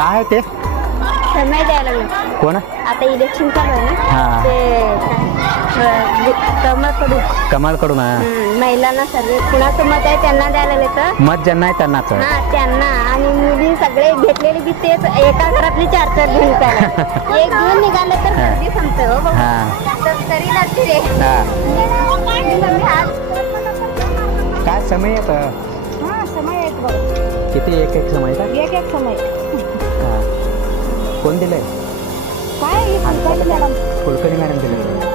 काय ते? समय द्यायला लागले. कोण आता इलेक्शन चालू आहे हा. ना ते काय, कमळ कडू कमळकडून हा. महिलांना सर्व कुणाचं मत आहे त्यांना द्यायला लागले तर? मत ज्यांना आहे त्यांनाच हा त्यांना. आणि मुली सगळे घेतलेले बी तेच एका घरातली चार चार घेऊन चालला एक घेऊन निघाले तर हा. गर्दी संपते हो बाबा. हा. तर तरी लागते रे हा. मम्मी हात काय समय येत हा किती एक एक समय का एक एक समय हा. कोण काय हे मॅडम. कुलकर्णी मॅडम दिले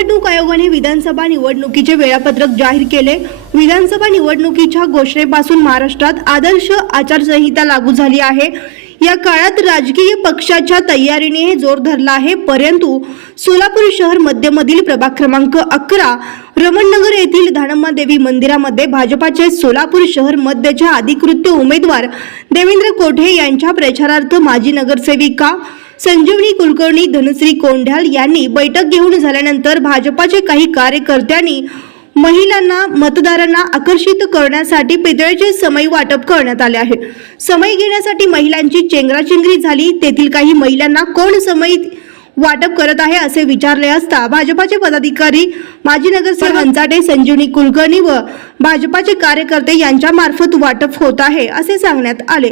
निवडणूक आयोगाने विधानसभा निवडणुकीचे वेळापत्रक जाहीर केले. विधानसभा निवडणुकीच्या घोषणेपासून महाराष्ट्रात आदर्श आचारसंहिता लागू झाली आहे. या काळात राजकीय पक्षाच्या तयारीने हे जोर धरला आहे. परंतु सोलापूर शहर मध्यमधील प्रभाग क्रमांक अकरा रमणनगर येथील धानम्मा देवी मंदिरामध्ये भाजपाचे सोलापूर शहर मध्यचे अधिकृत उमेदवार देवेंद्र कोठे यांच्या प्रचारार्थ माजी नगरसेविका संजीवनी कुलकर्णी धनश्री कोंढाल यांनी बैठक घेऊन झाल्यानंतर भाजपाचे काही कार्यकर्त्यांनी महिलांना मतदारांना आकर्षित करण्यासाठी पितळेचे समय वाटप करण्यात आले आहे. समय घेण्यासाठी महिलांची चेंगराचेंगरी झाली. तेथील काही महिलांना कोण समय वाटप करत आहे असे विचारले असता भाजपाचे पदाधिकारी माजी नगरसेवक हंचाटे संजीवनी कुलकर्णी व भाजपाचे कार्यकर्ते यांच्या मार्फत वाटप होत आहे असे सांगण्यात आले.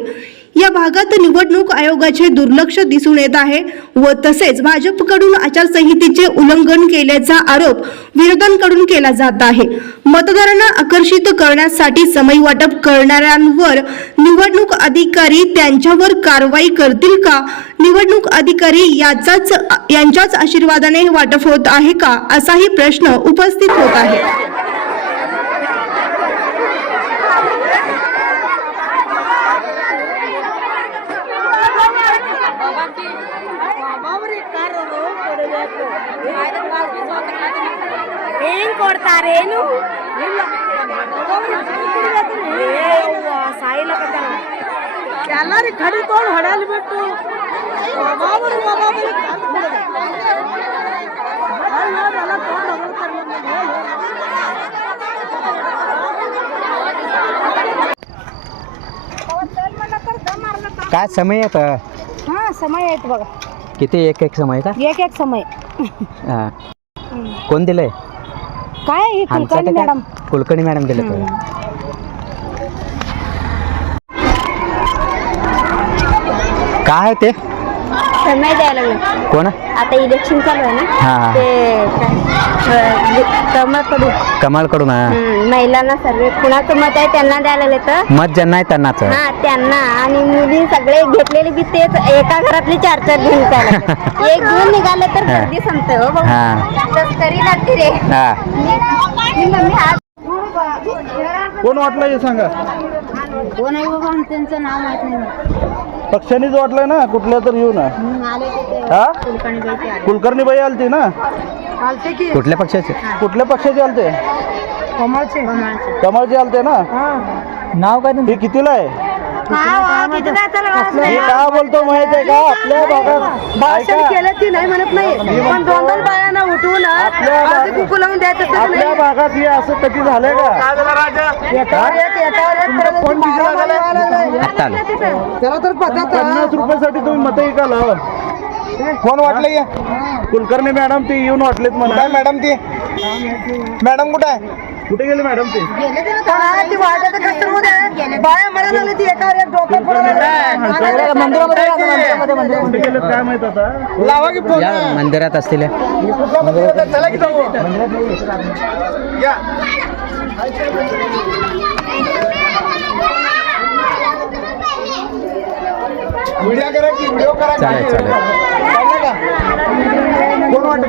या भागात निवडणूक आयोगाचे दुर्लक्ष दिसून येत आहे व तसेच भाजपकडून आचारसंहितेचे उल्लंघन केल्याचा आरोप विरोधांकडून केला जात आहे. मतदारांना आकर्षित करण्यासाठी समय वाटप करणाऱ्यांवर निवडणूक अधिकारी त्यांच्यावर कारवाई करतील का? निवडणूक अधिकारी याचाच यांच्याच आशीर्वादाने वाटप होत आहे का? असाही प्रश्न उपस्थित होत आहे. ಏನ್ ಕೊಡ್ತಾರೇನು ಸಾಯಿಲಕತ್ತಾರ ಎಲ್ಲಾರಿಗೆ ಕಡಿ ತೊಗೊಂಡು ಹೊಡೆಯಲ್ ಬಿಟ್ಟು ಒಬ್ಬೊಬ್ರು ಒಬ್ಬೊಬ್ರಿಗೆ ತಂದ್ ಬಿಡೋದು. ಅಲ್ಲಿ ನೋಡಿ ಎಲ್ಲ ತೊಗೊಂಡು ಹೋಗ್ತಾರೆ ಮುಂದೆ ಹೇಳಿ. काय समय येत हा समय आहेत बघा किती एक एक समय का? एक एक समय. हा. कोण दिलंय? काय ही कुलकर्णी मॅडम? का कुलकर्णी मॅडम दिले काय आहे ते? समय द्यायला लागले. कोण? आता इलेक्शन चालू आहे ना? हा ते काय, कमळ कडू कमळकडून हा. महिलांना सर्व कुणाचं मत आहे त्यांना द्यायला लागले तर? मत ज्यांना आहे त्यांनाच हा त्यांना. आणि मुली सगळे घेतलेले बी तेच एका घरातली चार चार घेऊन चालला एक घेऊन निघाले तर हा. गर्दी संपते हो. हा. तर तरी लागते रे. हा. मी मम्मी हात कोण वाटलं हे सांगा? कोण आहे बाबा? त्यांचं नाव माहीत नाही पक्षानेच वाटलंय ना कुठल्या तर येऊ ना. आले हा? कुलकर्णी बाई आलती ना? चालते की. कुठल्या पक्षाचे? कुठल्या पक्षाचे आलते? कमळचे. कमळचे आलते ना? नाव काय हे कितीला आहे? मी का बोलतो माहीत आहे का? आपल्या भागात भाषण ऐका, केलं ती नाही म्हणत नाही. पण दोन दोन बायांना उठवून आपल्या अर्धी कुकू लावून द्यायचं तसं आपल्या नाही. भागात हे असं कधी झालंय का? एकावर एक, एक बारा लागलाय. त्याला तर पता पन्नास रुपयासाठी तुम्ही मत ऐकाल कोण वाटले कुलकर्णी मॅडम ते येऊन वाटलेत म्हणा. मॅडम ते? मॅडम कुठे आहे? कुठे गेले मॅडम ते? ती वाटायचं कष्टमध्ये बाया म्हणायला लागली ती एकावर एक डोकं फोडून मंदिरामध्ये कुठे गेले? काय माहीत आता? लावा की फोन. या मंदिरात असतील. चला की जाऊ. या. व्हिडिओ करा की व्हिडिओ करा की. चालेल, चालेल.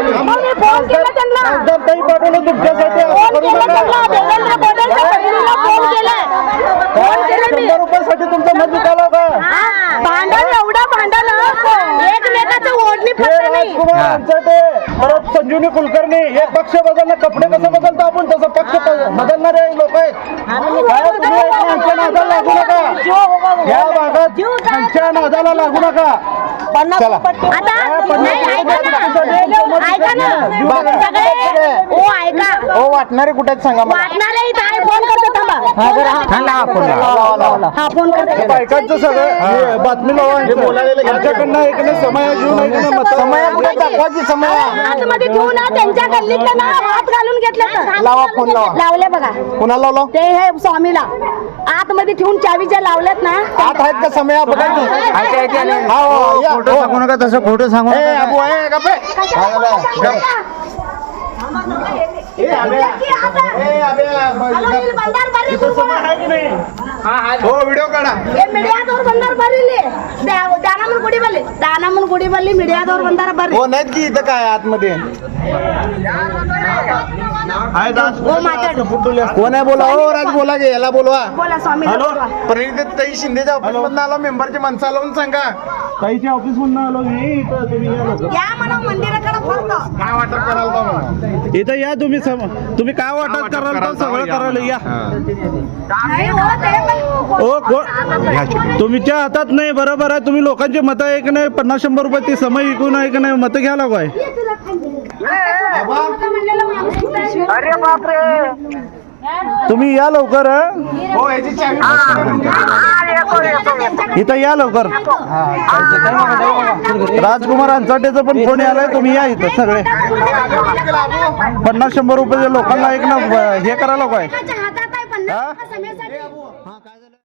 हे हो, हे मी फोन केला त्यांना. खासदार संजीवनी कुलकर्णी हे पक्ष बदलणं कपडे कसं बदलतो आपण? तसं पक्ष बदलणारे लोक आहेत. नादाला लागू नका. या भागात नादाला लागू नका. नाही ओ ऐका. ओ वाटणारे कुठे सांगा मला. करतो थांबा हा. लावा फोन लावा. हा फोन करतो. बायकांचं सगळं हे बातमी लावा. यांच्याकडनं ऐकणं समय घेऊन ऐकणं मत समय कुठे दाखवायची समय. आतमध्ये घेऊन ना त्यांच्या गल्लीतलं ना हात घालून घेतलं तर. लावा, फोन लावा. लावले बघा. कुणाला लावलं? ते हे स्वामीला. आतमध्ये ठेवून चावीच्या लावल्यात ना आत आहेत का समय? बघायचं ऐका, ऐका, ऐका. हा, हो, या. खोटं सांगू नका तसं खोटं सांगू ए, नका. अबू, ए, गप्प आहे. ए. ए, समय आहे की नाही? हो व्हिडिओ काढा हो नाहीत की इथं काय आतमध्ये? आहे दास. कोण आहे बोला. हो राज बोला गे याला बोलवा. बोला स्वामी हॅलो? ताई शिंदेच्या ऑफिस मधून आलो मेंबरची माणसं आलो सांगा. ताईच्या ऑफिस मधून आलो मी इथं तुम्ही या लवकर. या म्हणा मंदिराकडे फक्त. काय वाटप कराल तो म्हणा. इथं या तुम्ही सम- तुम्ही काय वाटप कराल तो सगळं करायला या. नाही हो ते पण- ओ को तुमच्या हातात नाही बरोबर आहे. तुम्ही लोकांची मतं आहे की नाही? पन्नास शंभर रुपये ती समय विकून आहे की नाही? मतं घ्या लागू आहे. तुम्ही या लवकर हं? इथं या लवकर राजकुमार अंचाटेचा पण फोन आलाय तुम्ही या इथं सगळे पन्नास शंभर रुपये लोकांना एक ना हे करायला काय